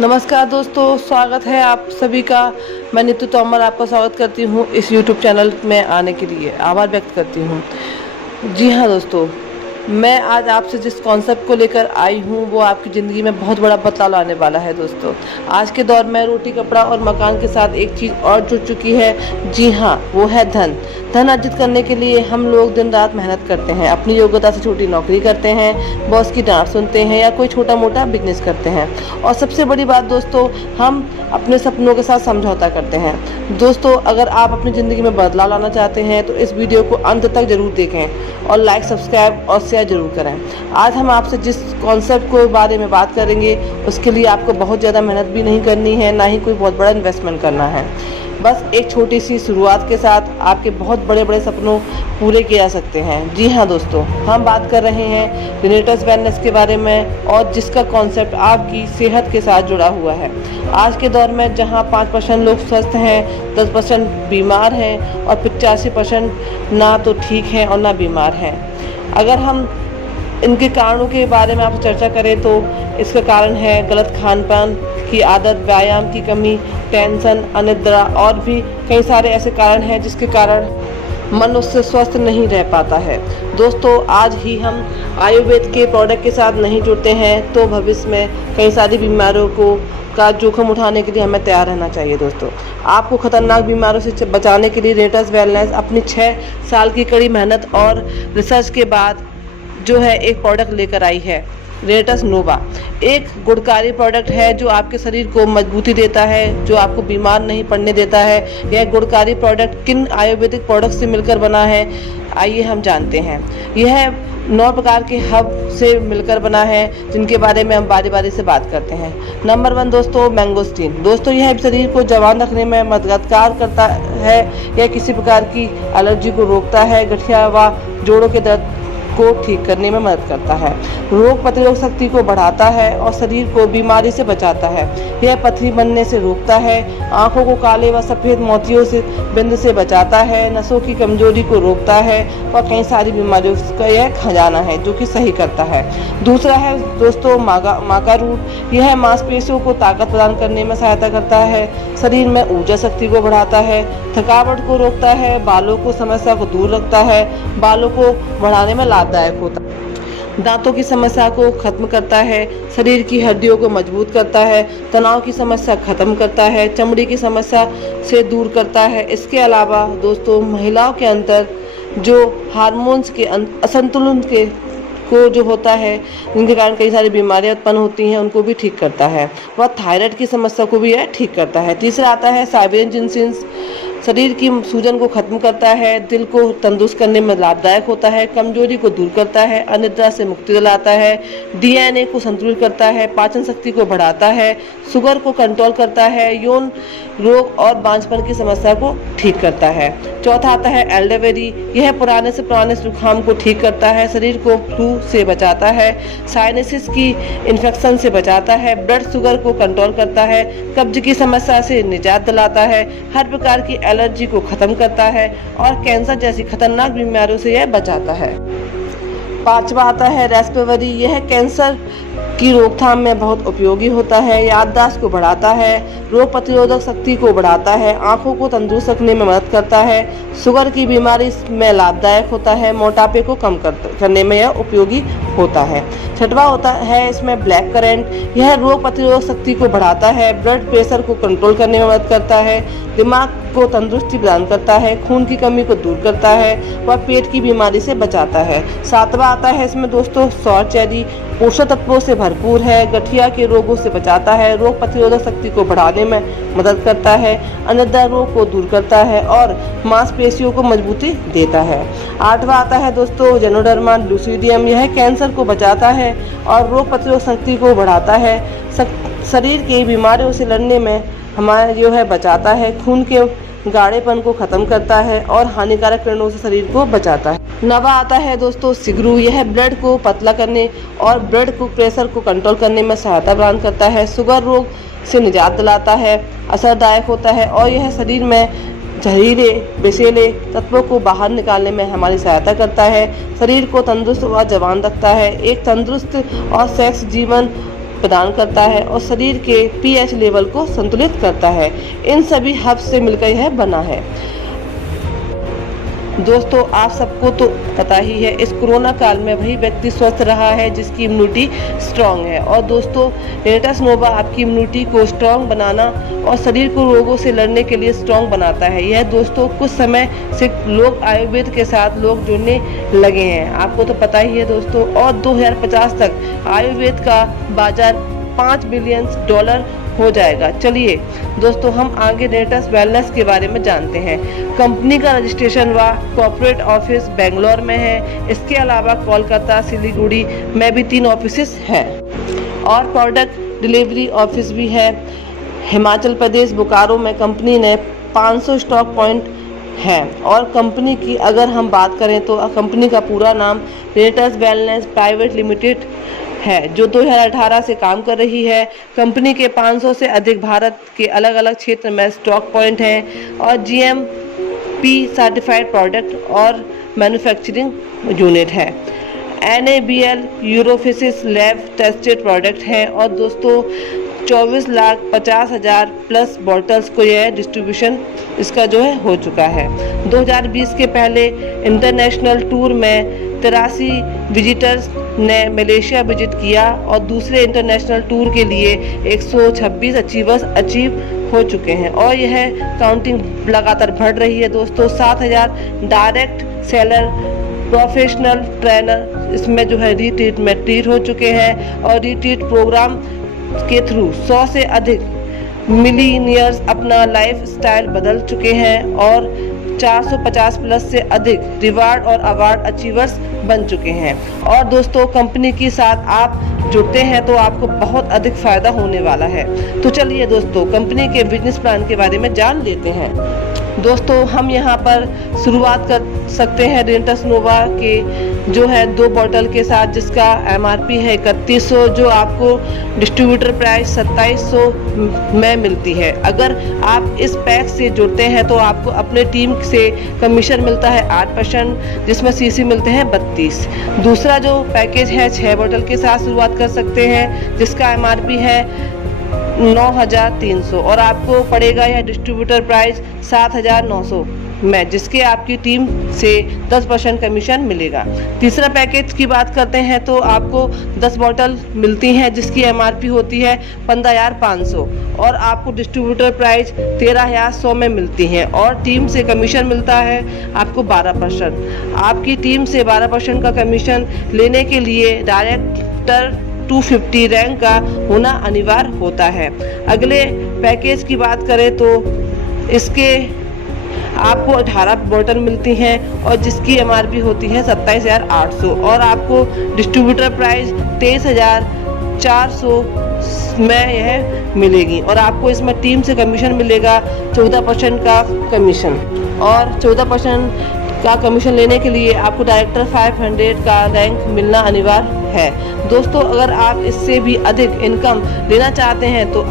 नमस्कार दोस्तों, स्वागत है आप सभी का। मैं नीतू तोमर आपका स्वागत करती हूँ इस YouTube चैनल में आने के लिए आभार व्यक्त करती हूँ। जी हाँ दोस्तों, मैं आज आपसे जिस कॉन्सेप्ट को लेकर आई हूँ वो आपकी ज़िंदगी में बहुत बड़ा बदलाव लाने वाला है। दोस्तों, आज के दौर में रोटी कपड़ा और मकान के साथ एक चीज़ और जुड़ चुकी है। जी हाँ, वो है धन। धन अर्जित करने के लिए हम लोग दिन रात मेहनत करते हैं, अपनी योग्यता से छोटी नौकरी करते हैं, बॉस की डांट सुनते हैं या कोई छोटा मोटा बिजनेस करते हैं। और सबसे बड़ी बात दोस्तों, हम अपने सपनों के साथ समझौता करते हैं। दोस्तों, अगर आप अपनी ज़िंदगी में बदलाव लाना चाहते हैं तो इस वीडियो को अंत तक जरूर देखें और लाइक, सब्सक्राइब और शेयर जरूर करें। आज हम आपसे जिस कॉन्सेप्ट के बारे में बात करेंगे उसके लिए आपको बहुत ज़्यादा मेहनत भी नहीं करनी है, ना ही कोई बहुत बड़ा इन्वेस्टमेंट करना है। बस एक छोटी सी शुरुआत के साथ आपके बहुत बड़े बड़े सपनों पूरे किए जा सकते हैं। जी हाँ दोस्तों, हम बात कर रहे हैं यूनिटस वेलनेस के बारे में, और जिसका कॉन्सेप्ट आपकी सेहत के साथ जुड़ा हुआ है। आज के दौर में जहाँ 5% लोग स्वस्थ हैं, 10% बीमार हैं और 85% ना तो ठीक हैं और ना बीमार हैं। अगर हम इनके कारणों के बारे में आपसे चर्चा करें तो इसका कारण है गलत खान पान की आदत, व्यायाम की कमी, टेंशन, अनिद्रा और भी कई सारे ऐसे कारण हैं जिसके कारण मनुष्य स्वस्थ नहीं रह पाता है। दोस्तों, आज ही हम आयुर्वेद के प्रोडक्ट के साथ नहीं जुड़ते हैं तो भविष्य में कई सारी बीमारियों का जोखिम उठाने के लिए हमें तैयार रहना चाहिए। दोस्तों, आपको खतरनाक बीमारियों से बचाने के लिए यूनिटस वेलनेस अपनी 6 साल की कड़ी मेहनत और रिसर्च के बाद जो है एक प्रोडक्ट लेकर आई है। यूनिटस नोवा एक गुणकारी प्रोडक्ट है जो आपके शरीर को मजबूती देता है, जो आपको बीमार नहीं पड़ने देता है। यह गुणकारी प्रोडक्ट किन आयुर्वेदिक प्रोडक्ट से मिलकर बना है, आइए हम जानते हैं। यह 9 प्रकार के हब से मिलकर बना है जिनके बारे में हम बारी बारी से बात करते हैं। नंबर 1 दोस्तों, मैंगोस्टीन। दोस्तों, यह शरीर को जवान रखने में मददगार करता है। यह किसी प्रकार की एलर्जी को रोकता है, गठिया व जोड़ों के दर्द को ठीक करने में मदद करता है, रोग प्रतिरोधक शक्ति को बढ़ाता है और शरीर को बीमारी से बचाता है। यह पथरी बनने से रोकता है, आंखों को काले व सफ़ेद मोतियों से बिंद से बचाता है, नसों की कमजोरी को रोकता है और कई सारी बीमारियों का यह खजाना है जो कि सही करता है। दूसरा है दोस्तों माका रूट। यह मांसपेशियों को ताकत प्रदान करने में सहायता करता है, शरीर में ऊर्जा शक्ति को बढ़ाता है, थकावट को रोकता है, बालों को समस्या को दूर रखता है, बालों को बढ़ाने में लाभदायक होता है, दांतों की समस्या को खत्म करता है, शरीर की हड्डियों को मजबूत करता है, तनाव की समस्या खत्म करता है, चमड़ी की समस्या से दूर करता है। इसके अलावा दोस्तों, महिलाओं के अंदर जो हार्मोन्स के असंतुलन को जो होता है, जिनके कारण कई सारी बीमारियां उत्पन्न होती हैं, उनको भी ठीक करता है। वह थायराइड की समस्या को भी यह ठीक करता है। तीसरा आता है साइबेरियन जिनसिंस। शरीर की सूजन को खत्म करता है, दिल को तंदुरुस्त करने में लाभदायक होता है, कमजोरी को दूर करता है, अनिद्रा से मुक्ति दिलाता है, डीएनए को संतुलित करता है, पाचन शक्ति को बढ़ाता है, शुगर को कंट्रोल करता है, यौन रोग और बांझपन की समस्या को ठीक करता है। चौथा आता है एल्डरवेरी। यह पुराने से पुराने जुकाम को ठीक करता है, शरीर को फ्लू से बचाता है, साइनसिस की इन्फेक्शन से बचाता है, ब्लड शुगर को कंट्रोल करता है, कब्ज की समस्या से निजात दिलाता है, हर प्रकार की एलर्जी को खत्म करता है और कैंसर जैसी खतरनाक बीमारियों से यह बचाता है। पांचवा आता है रेस्पिरेटरी। यह कैंसर की रोकथाम में बहुत उपयोगी होता है, याददाश्त को बढ़ाता है, रोग प्रतिरोधक शक्ति को बढ़ाता है, आंखों को तंदुरुस्त रखने में मदद करता है, शुगर की बीमारी में लाभदायक होता है, मोटापे को कम करने में यह उपयोगी होता है। छठवां होता है इसमें ब्लैक करेंट। यह रोग प्रतिरोधक शक्ति को बढ़ाता है, ब्लड प्रेशर को कंट्रोल करने में मदद करता है, दिमाग को तंदुरुस्ती प्रदान करता है, खून की कमी को दूर करता है व पेट की बीमारी से बचाता है। सातवां आता है इसमें दोस्तों सौर चेरी। पोषक तत्वों से भरपूर है, गठिया के रोगों से बचाता है, रोग प्रतिरोधक शक्ति को बढ़ाने में मदद करता है, अनिद्रा रोग को दूर करता है और मांसपेशियों को मजबूती देता है। आठवां आता है दोस्तों जेनोडर्मा लुसिडियम। यह कैंसर को बचाता है और रोग प्रतिरोधक शक्ति को बढ़ाता है, शरीर की बीमारियों से लड़ने में हमारा जो है बचाता है, खून के गाढ़ेपन को खत्म करता है और हानिकारक किरणों से शरीर को बचाता है। नवा आता है दोस्तों सिगरू। यह ब्लड को पतला करने और ब्लड को प्रेशर को कंट्रोल करने में सहायता प्रदान करता है, शुगर रोग से निजात दिलाता है, असरदायक होता है और यह शरीर में जहरीले विषैले तत्वों को बाहर निकालने में हमारी सहायता करता है, शरीर को तंदुरुस्त व जवान रखता है। एक तंदुरुस्त और सेक्स जीवन प्रदान करता है और शरीर के पीएच लेवल को संतुलित करता है। इन सभी हर्ब्स से मिलकर यह बना है। दोस्तों, आप सबको तो पता ही है, इस कोरोना काल में वही व्यक्ति स्वस्थ रहा है जिसकी इम्यूनिटी स्ट्रांग है। और दोस्तों, रेनेटास नोवा आपकी इम्यूनिटी को स्ट्रांग बनाना और शरीर को रोगों से लड़ने के लिए स्ट्रांग बनाता है। यह दोस्तों कुछ समय से लोग आयुर्वेद के साथ लोग जुड़ने लगे हैं, आपको तो पता ही है दोस्तों। और 2050 तक आयुर्वेद का बाजार $5 बिलियन हो जाएगा। चलिए दोस्तों, हम आगे रेनेटास वेलनेस के बारे में जानते हैं। कंपनी का रजिस्ट्रेशन व कॉर्पोरेट ऑफिस बेंगलोर में है। इसके अलावा कोलकाता, सिलीगुड़ी में भी 3 ऑफिसेस हैं और प्रोडक्ट डिलीवरी ऑफिस भी है। हिमाचल प्रदेश बोकारो में कंपनी ने 500 स्टॉक पॉइंट हैं। और कंपनी की अगर हम बात करें तो कंपनी का पूरा नाम रेनेटास वेलनेस प्राइवेट लिमिटेड है, जो 2018 से काम कर रही है। कंपनी के 500 से अधिक भारत के अलग अलग क्षेत्र में स्टॉक पॉइंट हैं और GMP सर्टिफाइड प्रोडक्ट और मैन्युफैक्चरिंग यूनिट है। NABL यूरोफिसिस लैब टेस्टेड प्रोडक्ट है। और दोस्तों, 24,50,000 प्लस बॉटल्स को यह डिस्ट्रीब्यूशन इसका जो है हो चुका है। 2020 के पहले इंटरनेशनल टूर में 83 विजिटर्स ने मलेशिया विजिट किया और दूसरे इंटरनेशनल टूर के लिए 126 अचीवर्स अचीव हो चुके हैं और यह काउंटिंग लगातार बढ़ रही है दोस्तों। 7,000 डायरेक्ट सेलर प्रोफेशनल ट्रेनर इसमें जो है रिट्रीट में ट्रीट हो चुके हैं और रिट्रीट प्रोग्राम के थ्रू 100 से अधिक मिलीनियर्स अपना लाइफ स्टाइल बदल चुके हैं और 450 प्लस से अधिक रिवार्ड और अवार्ड अचीवर्स बन चुके हैं। और दोस्तों, कंपनी के साथ आप जुड़ते हैं तो आपको बहुत अधिक फायदा होने वाला है। तो चलिए दोस्तों, कंपनी के बिजनेस प्लान के बारे में जान लेते हैं। दोस्तों, हम यहाँ पर शुरुआत कर सकते हैं रेनेटास नोवा के जो है 2 बॉटल के साथ, जिसका MRP है 3100, जो आपको डिस्ट्रीब्यूटर प्राइस 2700 में मिलती है। अगर आप इस पैक से जुड़ते हैं तो आपको अपने टीम से कमीशन मिलता है 8%, जिसमें CC मिलते हैं 32। दूसरा जो पैकेज है 6 बॉटल के साथ शुरुआत कर सकते हैं, जिसका MRP है 9,300 और आपको पड़ेगा यह डिस्ट्रीब्यूटर प्राइस 7,900 में, जिसके आपकी टीम से 10% कमीशन मिलेगा। तीसरा पैकेज की बात करते हैं तो आपको 10 बॉटल मिलती हैं, जिसकी MRP होती है 15,500 और आपको डिस्ट्रीब्यूटर प्राइस 13,100 में मिलती हैं और टीम से कमीशन मिलता है आपको 12%। आपकी टीम से 12% का कमीशन लेने के लिए डायरेक्टर 250 रैंक का होना अनिवार्य होता है। अगले पैकेज की बात करें तो इसके आपको 18 बॉटल मिलती हैं और जिसकी MRP होती है 27,800 और आपको डिस्ट्रीब्यूटर प्राइस 23,400 में यह मिलेगी और आपको इसमें टीम से कमीशन मिलेगा 14% का कमीशन। और 14% का कमीशन लेने के लिए आपको डायरेक्टर 500 का रैंक मिलना अनिवार्य है। दोस्तों, अगर आप इससे भी अधिक इनकम लेना चाहते हैं तो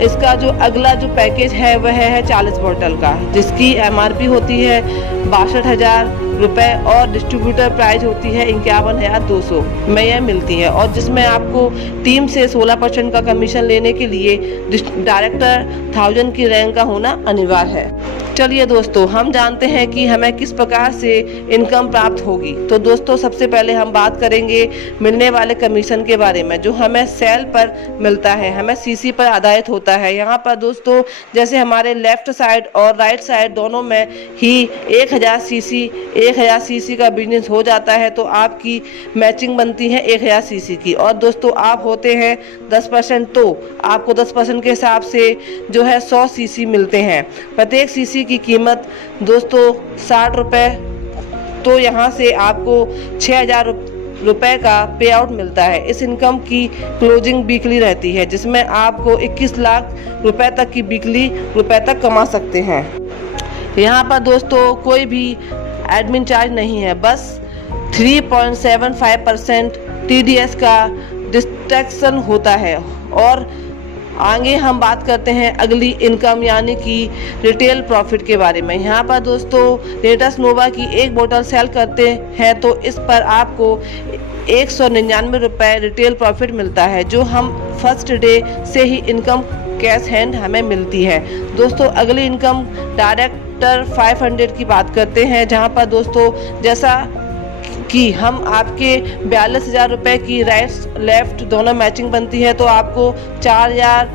इसका जो अगला जो पैकेज है वह है 40 बॉटल का, जिसकी MRP होती है 62,000 रुपये और डिस्ट्रीब्यूटर प्राइस होती है 51,200 में यह मिलती है और जिसमें आपको टीम से 16% का कमीशन लेने के लिए डायरेक्टर 1000 की रैंक का होना अनिवार्य है। चलिए दोस्तों, हम जानते हैं कि हमें किस प्रकार से इनकम प्राप्त होगी। तो दोस्तों, सबसे पहले हम बात करेंगे मिलने वाले कमीशन के बारे में, जो हमें सेल पर मिलता है, हमें CC पर आधारित होता है। यहाँ पर दोस्तों, जैसे हमारे लेफ्ट साइड और राइट साइड दोनों में ही 1000 CC का बिजनेस हो जाता है तो आपकी मैचिंग बनती है 1000 CC की। और दोस्तों, आप होते हैं 10%, तो आपको 10% के हिसाब से जो है 100 CC मिलते हैं। प्रत्येक CC की कीमत दोस्तों 60 रुपये, तो यहाँ से आपको 6,000 रुपये का पे आउट मिलता है। इस इनकम की क्लोजिंग वीकली रहती है, जिसमें आपको 21 लाख रुपए तक की वीकली रुपए तक कमा सकते हैं। यहाँ पर दोस्तों कोई भी एडमिन चार्ज नहीं है, बस 3.75% TDS का डिस्ट्रैक्शन होता है। और आगे हम बात करते हैं अगली इनकम यानी कि रिटेल प्रॉफिट के बारे में। यहाँ पर दोस्तों रेनेटास नोवा की 1 बोतल सेल करते हैं तो इस पर आपको 199 रिटेल प्रॉफिट मिलता है, जो हम फर्स्ट डे से ही इनकम कैश हैंड हमें मिलती है। दोस्तों अगली इनकम डायरेक्टर 500 की बात करते हैं, जहां पर दोस्तों जैसा कि हम आपके 42,000 रुपये की राइट लेफ्ट दोनों मैचिंग बनती है तो आपको 4,000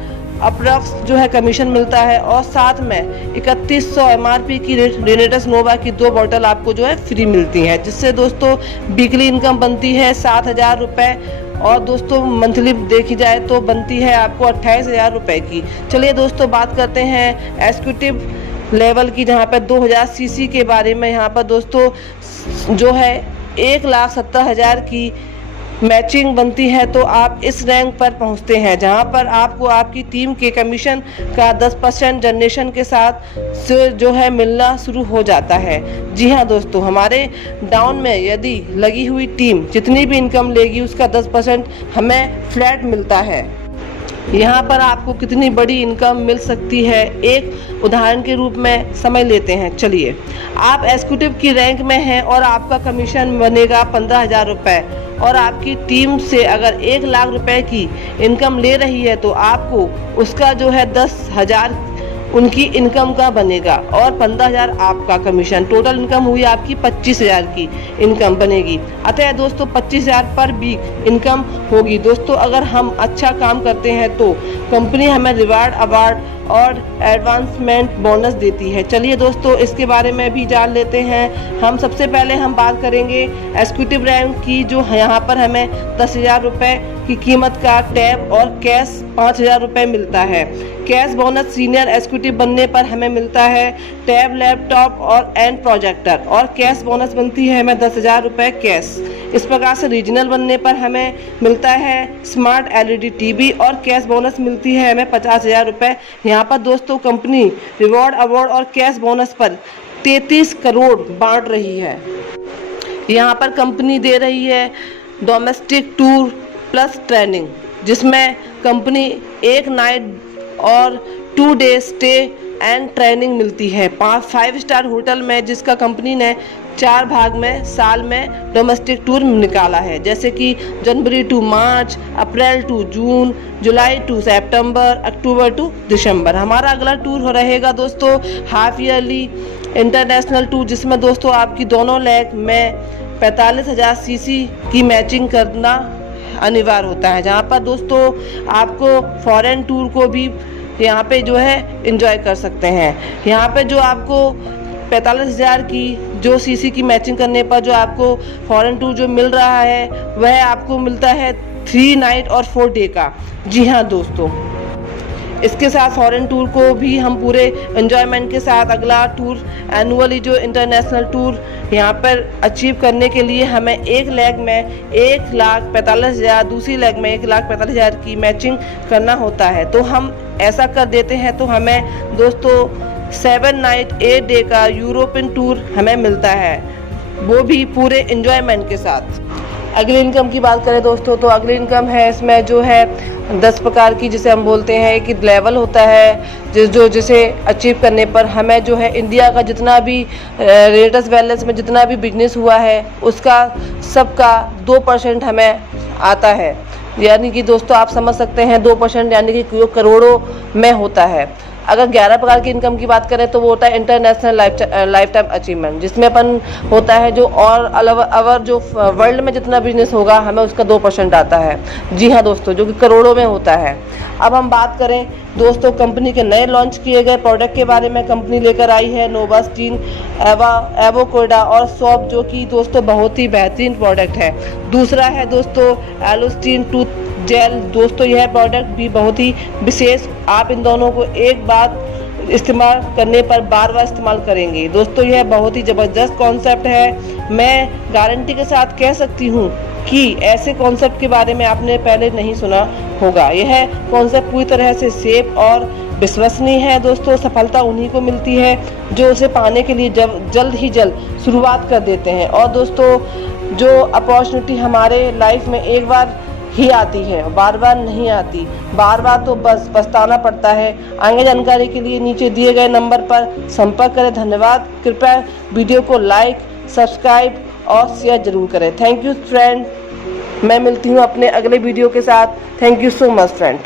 अप्रॉक्स जो है कमीशन मिलता है, और साथ में 3100 MRP की रेनेटस नोवा की 2 बॉटल आपको जो है फ्री मिलती हैं, जिससे दोस्तों वीकली इनकम बनती है 7,000 रुपये, और दोस्तों मंथली देखी जाए तो बनती है आपको 28,000 रुपये की। चलिए दोस्तों बात करते हैं एग्जीक्यूटिव लेवल की, जहाँ पर 2000 सीसी के बारे में। यहाँ पर दोस्तों जो है 1,70,000 की मैचिंग बनती है तो आप इस रैंक पर पहुंचते हैं, जहां पर आपको आपकी टीम के कमीशन का 10% जनरेशन के साथ से जो है मिलना शुरू हो जाता है। जी हां दोस्तों, हमारे डाउन में यदि लगी हुई टीम जितनी भी इनकम लेगी उसका 10% हमें फ्लैट मिलता है। यहाँ पर आपको कितनी बड़ी इनकम मिल सकती है एक उदाहरण के रूप में समझ लेते हैं। चलिए, आप एग्जीक्यूटिव की रैंक में हैं और आपका कमीशन बनेगा 15,000 रुपये, और आपकी टीम से अगर 1 लाख रुपए की इनकम ले रही है तो आपको उसका जो है 10,000 उनकी इनकम का बनेगा और 15,000 आपका कमीशन। टोटल इनकम हुई आपकी 25,000 की इनकम बनेगी। अतः दोस्तों 25,000 पर वीक इनकम होगी। दोस्तों अगर हम अच्छा काम करते हैं तो कंपनी हमें रिवार्ड अवार्ड और एडवांसमेंट बोनस देती है। चलिए दोस्तों इसके बारे में भी जान लेते हैं। हम सबसे पहले हम बात करेंगे एग्जीक्यूटिव रैंक की, जो यहाँ पर हमें 10,000 रुपये की कीमत का टैब और कैश 5,000 रुपये मिलता है। कैश बोनस सीनियर एग्जीक्यूटिव बनने पर हमें मिलता है टैब, लैपटॉप और एंड प्रोजेक्टर, और कैश बोनस बनती है हमें 10,000 रुपये कैश। इस प्रकार से रीजनल बनने पर हमें मिलता है स्मार्ट LED TV और कैश बोनस मिलती है हमें 50,000 रुपये। यहाँ पर दोस्तों कंपनी रिवॉर्ड अवार्ड और कैश बोनस पर 33 करोड़ बांट रही है। यहाँ पर कंपनी दे रही है डोमेस्टिक टूर प्लस ट्रेनिंग, जिसमें कंपनी 1 नाइट और 2 डे स्टे एंड ट्रेनिंग मिलती है 5 स्टार होटल में, जिसका कंपनी ने 4 भाग में साल में डोमेस्टिक टूर निकाला है, जैसे कि जनवरी टू मार्च, अप्रैल टू जून, जुलाई टू सितंबर, अक्टूबर टू दिसंबर। हमारा अगला टूर रहेगा दोस्तों हाफ ईयरली इंटरनेशनल टूर, जिसमें दोस्तों आपकी दोनों लेग में 45,000 सीसी की मैचिंग करना अनिवार्य होता है, जहाँ पर दोस्तों आपको फॉरेन टूर को भी यहाँ पे जो है एंजॉय कर सकते हैं। यहाँ पे जो आपको 45,000 की जो सीसी की मैचिंग करने पर जो आपको फॉरेन टूर जो मिल रहा है वह आपको मिलता है 3 नाइट और 4 डे का। जी हाँ दोस्तों, इसके साथ फॉरेन टूर को भी हम पूरे एंजॉयमेंट के साथ अगला टूर एनुअली जो इंटरनेशनल टूर यहाँ पर अचीव करने के लिए हमें एक लेग में 1,45,000, दूसरी लेग में 1,45,000 की मैचिंग करना होता है। तो हम ऐसा कर देते हैं तो हमें दोस्तों 7 नाइट 8 डे का यूरोपियन टूर हमें मिलता है, वो भी पूरे एंजॉयमेंट के साथ। अगली इनकम की बात करें दोस्तों तो अगली इनकम है इसमें जो है 10 प्रकार की, जिसे हम बोलते हैं कि लेवल होता है जिसे अचीव करने पर हमें जो है इंडिया का जितना भी रेटस बैलेंस में जितना भी बिजनेस हुआ है उसका सबका 2% हमें आता है। यानी कि दोस्तों आप समझ सकते हैं 2% यानी कि करोड़ों में होता है। अगर 11 प्रकार की इनकम की बात करें तो वो होता है इंटरनेशनल लाइफ टाइम अचीवमेंट, जिसमें अपन होता है जो और अवर जो वर्ल्ड में जितना बिजनेस होगा हमें उसका 2% आता है। जी हाँ दोस्तों, जो कि करोड़ों में होता है। अब हम बात करें दोस्तों कंपनी के नए लॉन्च किए गए प्रोडक्ट के बारे में। कंपनी लेकर आई है नोवास्टीन, एवोकोडा और सॉप, जो कि दोस्तों बहुत ही बेहतरीन प्रोडक्ट है। दूसरा है दोस्तों एलोस्टीन टूथ जेल। दोस्तों यह प्रोडक्ट भी बहुत ही विशेष, आप इन दोनों को एक बार इस्तेमाल करने पर बार बार इस्तेमाल करेंगे। दोस्तों यह बहुत ही ज़बरदस्त कॉन्सेप्ट है। मैं गारंटी के साथ कह सकती हूँ कि ऐसे कॉन्सेप्ट के बारे में आपने पहले नहीं सुना होगा। यह कॉन्सेप्ट पूरी तरह से सेफ और विश्वसनीय है। दोस्तों सफलता उन्हीं को मिलती है जो उसे पाने के लिए जल्द ही जल्द शुरुआत कर देते हैं। और दोस्तों जो अपॉर्चुनिटी हमारे लाइफ में एक बार ही आती है, बार बार नहीं आती, बार बार तो बस पछताना पड़ता है। आगे जानकारी के लिए नीचे दिए गए नंबर पर संपर्क करें। धन्यवाद। कृपया वीडियो को लाइक, सब्सक्राइब और शेयर जरूर करें। Thank you friend. मैं मिलती हूँ अपने अगले वीडियो के साथ। Thank you so much friends.